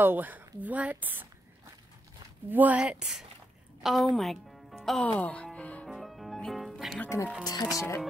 Oh, what? What? Oh my, oh. I'm not gonna touch it.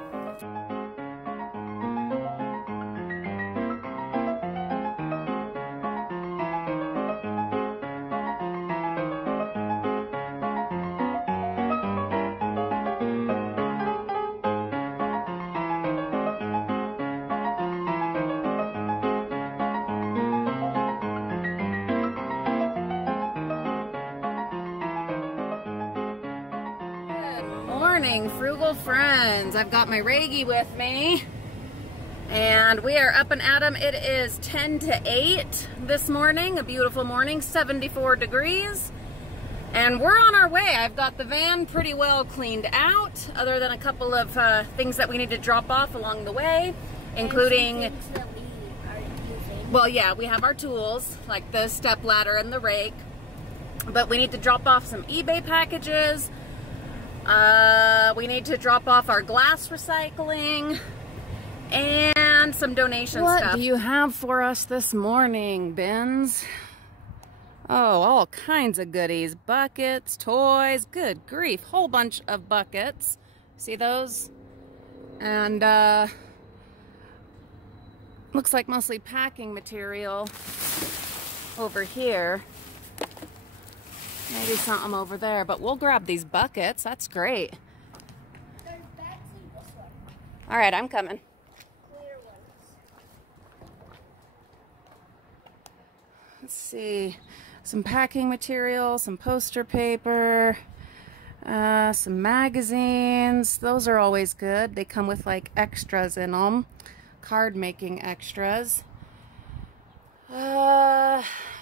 Morning, Frugal Friends. I've got my Reggie with me and we are up and at 'em. It is 10 to 8 this morning, a beautiful morning, 74 degrees, and we're on our way. I've got the van pretty well cleaned out, other than a couple of things that we need to drop off along the way, including, well, yeah, we have our tools like the step ladder and the rake, but we need to drop off some eBay packages. We need to drop off our glass recycling and some donation stuff. What do you have for us this morning, Bins? Oh, all kinds of goodies. Buckets, toys, good grief, whole bunch of buckets. See those? And looks like mostly packing material over here. Maybe something over there, but we'll grab these buckets. That's great. There's bags in this one. All right, I'm coming. Clear ones. Let's see. Some packing material, some poster paper, some magazines. Those are always good. They come with like extras in them. Card making extras.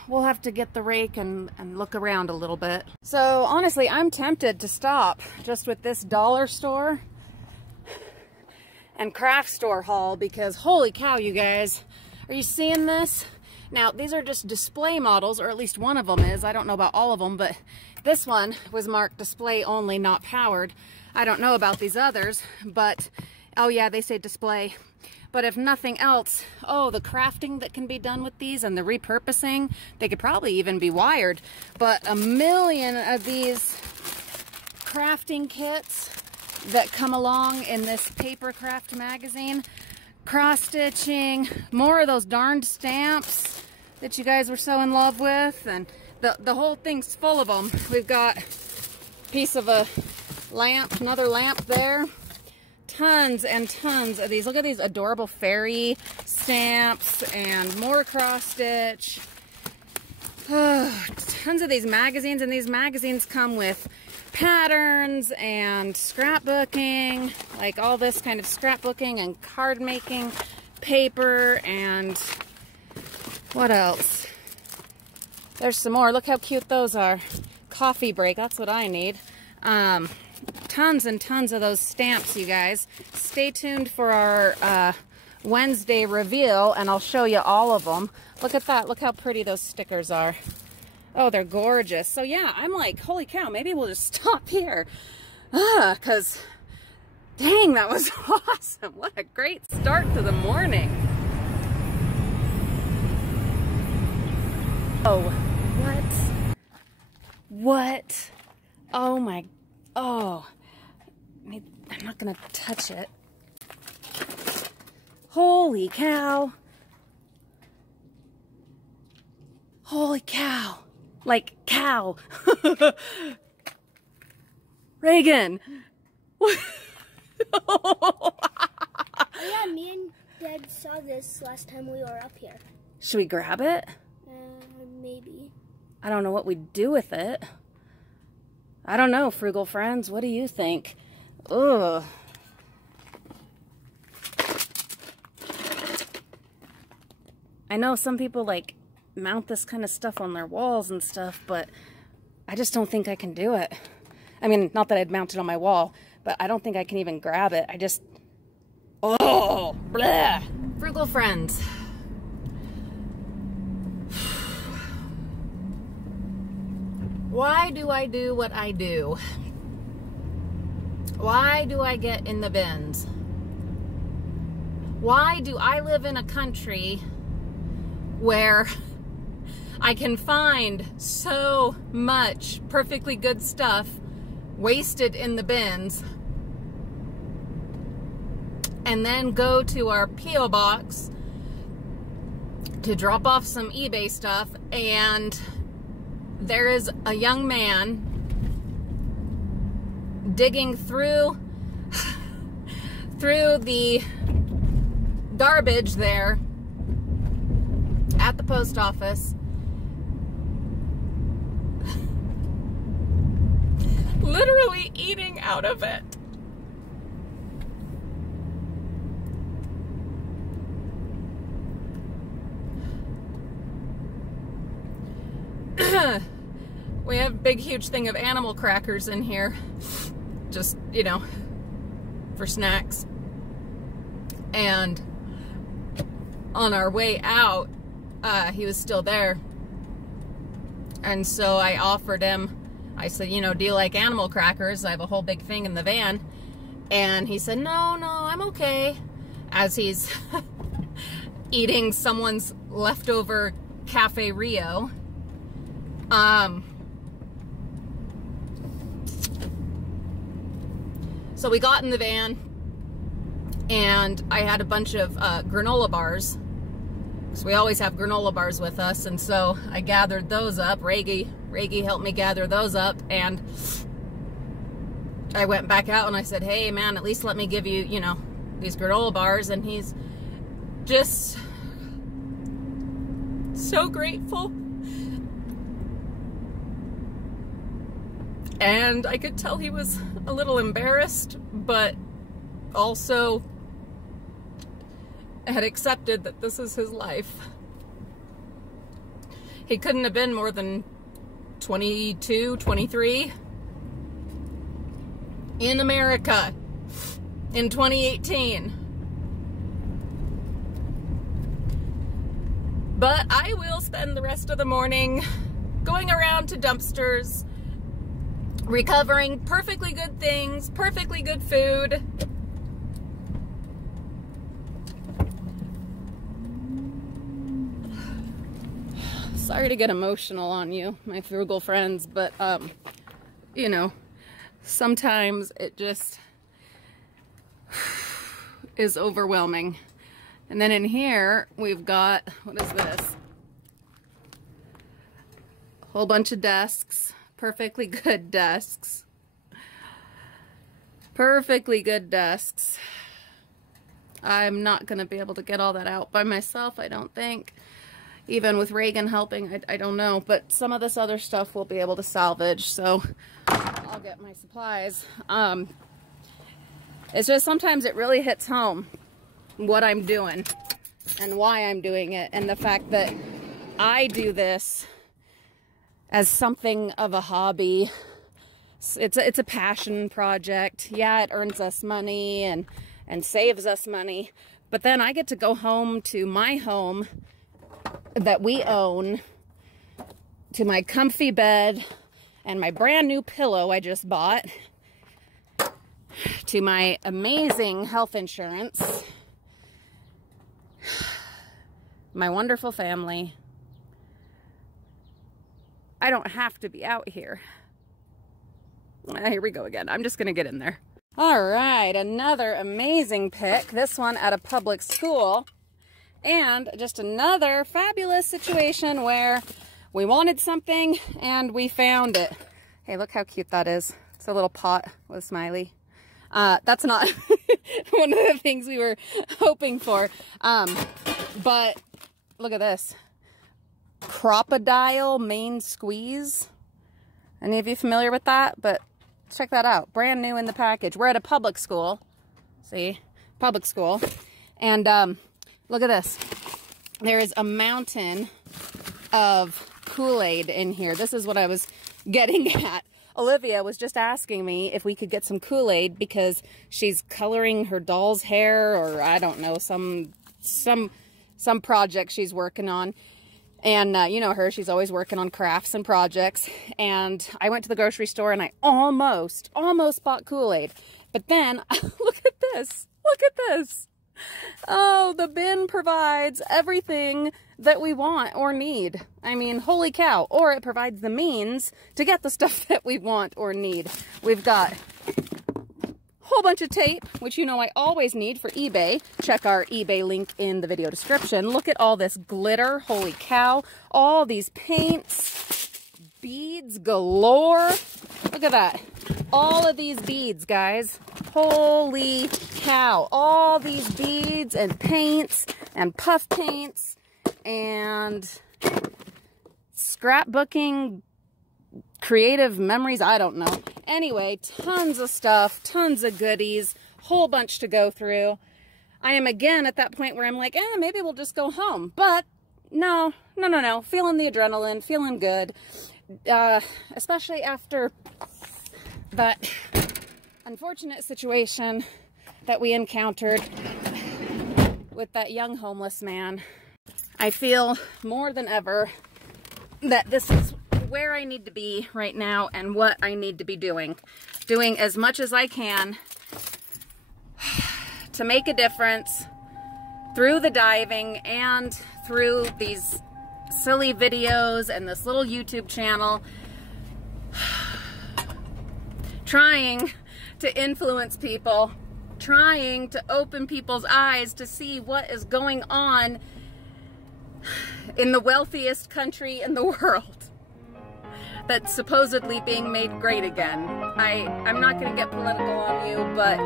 We'll have to get the rake and look around a little bit. So honestly, I'm tempted to stop just with this dollar store and craft store haul, because holy cow, you guys, are you seeing this? Now, these are just display models, or at least one of them is. I don't know about all of them, but this one was marked display only, not powered. I don't know about these others, but oh yeah, they say display. But if nothing else, oh, the crafting that can be done with these and the repurposing, they could probably even be wired. But a million of these crafting kits that come along in this paper craft magazine, cross-stitching, more of those darned stamps that you guys were so in love with, and the whole thing's full of them. We've got a piece of a lamp, another lamp there. Tons and tons of these. Look at these adorable fairy stamps and more cross-stitch. Tons of these magazines, and these magazines come with patterns and scrapbooking, like all this kind of scrapbooking and card making paper, and what else? There's some more. Look how cute those are. Coffee break, that's what I need. Tons and tons of those stamps, you guys. Stay tuned for our Wednesday reveal, and I'll show you all of them. Look at that. Look how pretty those stickers are. Oh, they're gorgeous. So yeah, I'm like, holy cow, maybe we'll just stop here. Because, dang, that was awesome. What a great start to the morning. Oh, what? What? Oh my, oh. I'm not gonna touch it. Holy cow. Holy cow. Like cow. Reagan. Oh yeah, me and Dad saw this last time we were up here. Should we grab it? Maybe. I don't know what we'd do with it. I don't know, Frugal Friends. What do you think? Ugh. I know some people like mount this kind of stuff on their walls and stuff, but I just don't think I can do it. I mean, not that I'd mount it on my wall, but I don't think I can even grab it. I just, oh, bleh. Frugal Friends. Why do I do what I do? Why do I get in the bins? Why do I live in a country where I can find so much perfectly good stuff wasted in the bins, and then go to our P.O. box to drop off some eBay stuff, and there is a young man digging through the garbage there at the post office, literally eating out of it. We have a big huge thing of animal crackers in here, just, you know, for snacks. And on our way out, he was still there, and so I offered him, I said, you know, do you like animal crackers? I have a whole big thing in the van. And he said, no, I'm okay, as he's eating someone's leftover Cafe Rio. So we got in the van, and I had a bunch of granola bars. So we always have granola bars with us, and so I gathered those up. Reggie helped me gather those up, and I went back out and I said, hey man, at least let me give you, you know, these granola bars. And he's just so grateful. And I could tell he was a little embarrassed, but also had accepted that this is his life. He couldn't have been more than 22, 23 in America in 2018. But I will spend the rest of the morning going around to dumpsters, recovering perfectly good things, perfectly good food. Sorry to get emotional on you, my frugal friends, but you know, sometimes it just is overwhelming. And then in here we've got, what is this? A whole bunch of desks. Perfectly good desks. Perfectly good desks. I'm not going to be able to get all that out by myself, I don't think. Even with Reagan helping, I don't know. But some of this other stuff we'll be able to salvage, so I'll get my supplies. It's just sometimes it really hits home what I'm doing and why I'm doing it, and the fact that I do this as something of a hobby. It's a passion project. Yeah, it earns us money and saves us money, but then I get to go home to my home that we own, to my comfy bed and my brand new pillow I just bought, to my amazing health insurance, my wonderful family. I don't have to be out here. Here we go again. I'm just gonna get in there. All right, another amazing pick. This one at a public school. And just another fabulous situation where we wanted something and we found it. Hey, look how cute that is. It's a little pot with a smiley. That's not one of the things we were hoping for. But look at this. Crocodile main squeeze. Any of you familiar with that? But check that out. Brand new in the package. We're at a public school. See? Public school. And look at this. There is a mountain of Kool-Aid in here. This is what I was getting at. Olivia was just asking me if we could get some Kool-Aid because she's coloring her doll's hair, or I don't know, some project she's working on. And you know her, she's always working on crafts and projects. And I went to the grocery store and I almost bought Kool-Aid. But then, look at this. Look at this. Oh, the bin provides everything that we want or need. I mean, holy cow. Or it provides the means to get the stuff that we want or need. We've got a whole bunch of tape, which you know I always need for eBay. Check our eBay link in the video description. Look at all this glitter. Holy cow. All these paints. Beads galore. Look at that. All of these beads, guys. Holy cow. All these beads and paints and puff paints and scrapbooking, creative memories, I don't know. Anyway, tons of stuff, tons of goodies, whole bunch to go through. I am again at that point where I'm like, maybe we'll just go home. But no. Feeling the adrenaline, feeling good. Especially after that unfortunate situation that we encountered with that young homeless man. I feel more than ever that this is where I need to be right now and what I need to be doing. Doing as much as I can to make a difference through the diving and through these silly videos and this little YouTube channel. Trying to influence people, trying to open people's eyes to see what is going on in the wealthiest country in the world that's supposedly being made great again. I'm not going to get political on you, but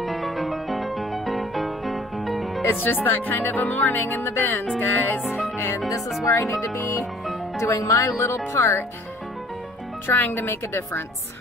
it's just that kind of a morning in the bins, guys. And this is where I need to be doing my little part, trying to make a difference.